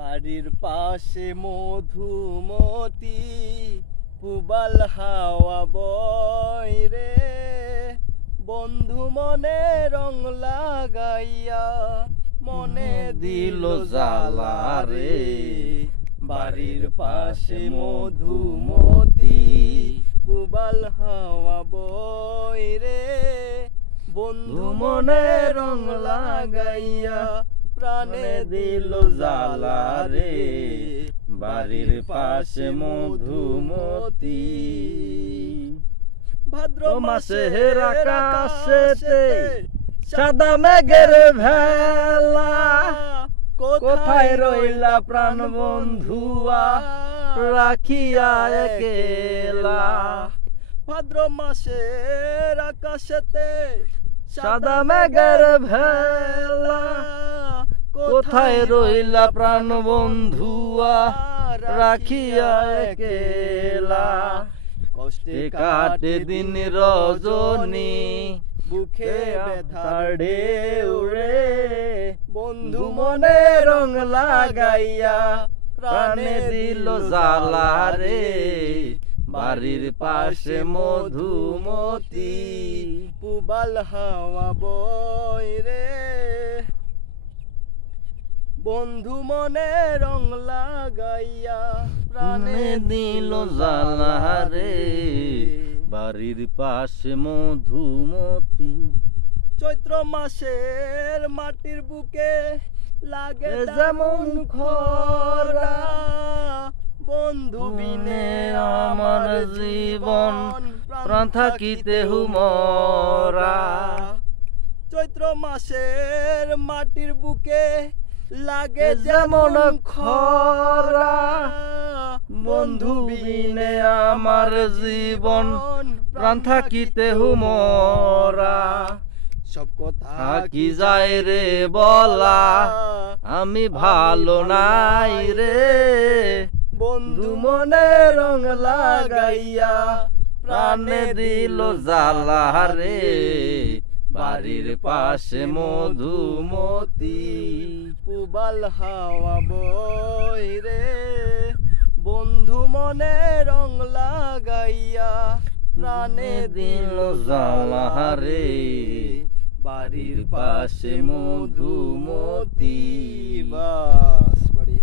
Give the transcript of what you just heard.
বাড়ির পাশে মধুমতি পুবাল হাওয়া বয় রে, বন্ধু মনে রং লাগাইয়া মনে দিল জ্বালা রে। বাড়ির পাশে মধুমতি পুবাল হাওয়া বয় রে, বন্ধু মনে রং লাগাইয়া প্রাণে দিল জ্বালা রে। বাড়ির পাশে মধুমতি। ভাদ্র মাসের আকাশেতে সাদা মেঘের ভেলা, কোথায় রইলা প্রাণ বন্ধুয়া রাখিয়া একেলা। ভাদ্র মাসের আকাশেতে সাদা মেঘের ভেলা, কোথায় রইলা প্রাণ বন্ধুয়া রাখিয়া একেলা। কষ্টে কাটে দিন রজনী বুকে ব্যথার ঢেউ রে, বন্ধু মনে রং লাগাইয়া প্রাণে দিল জ্বালা রে। বাড়ির পাশে মধুমতি পুবাল হাওয়া বয় রে, বন্ধু মনে রং লাগাইয়া প্রাণে দিল জ্বালা রে। বাড়ির পাশে মধুমতি। চৈত্র মাসের মাটির বুকে লাগে যেমন খরা, বন্ধু বিনে আমার জীবন প্রাণ থাকিতে হুমরা। চৈত্র মাসের মাটির বুকে লাগে যেমন খরা, বন্ধু বিনে আমার জীবন প্রাণ থাকিতে হুমরা। সব কথা কি যায় রে বলা, আমি ভালো নাই রে, বন্ধু মনে রং লাগাইয়া প্রাণে দিল জ্বালা রে। বাড়ির পাশে মধুমতি পুবাল হাওয়া বয় রে, বন্ধু মনে রং লাগাইয়া প্রাণে দিল জ্বালা রে। বাড়ির পাশে মধুমতি। বা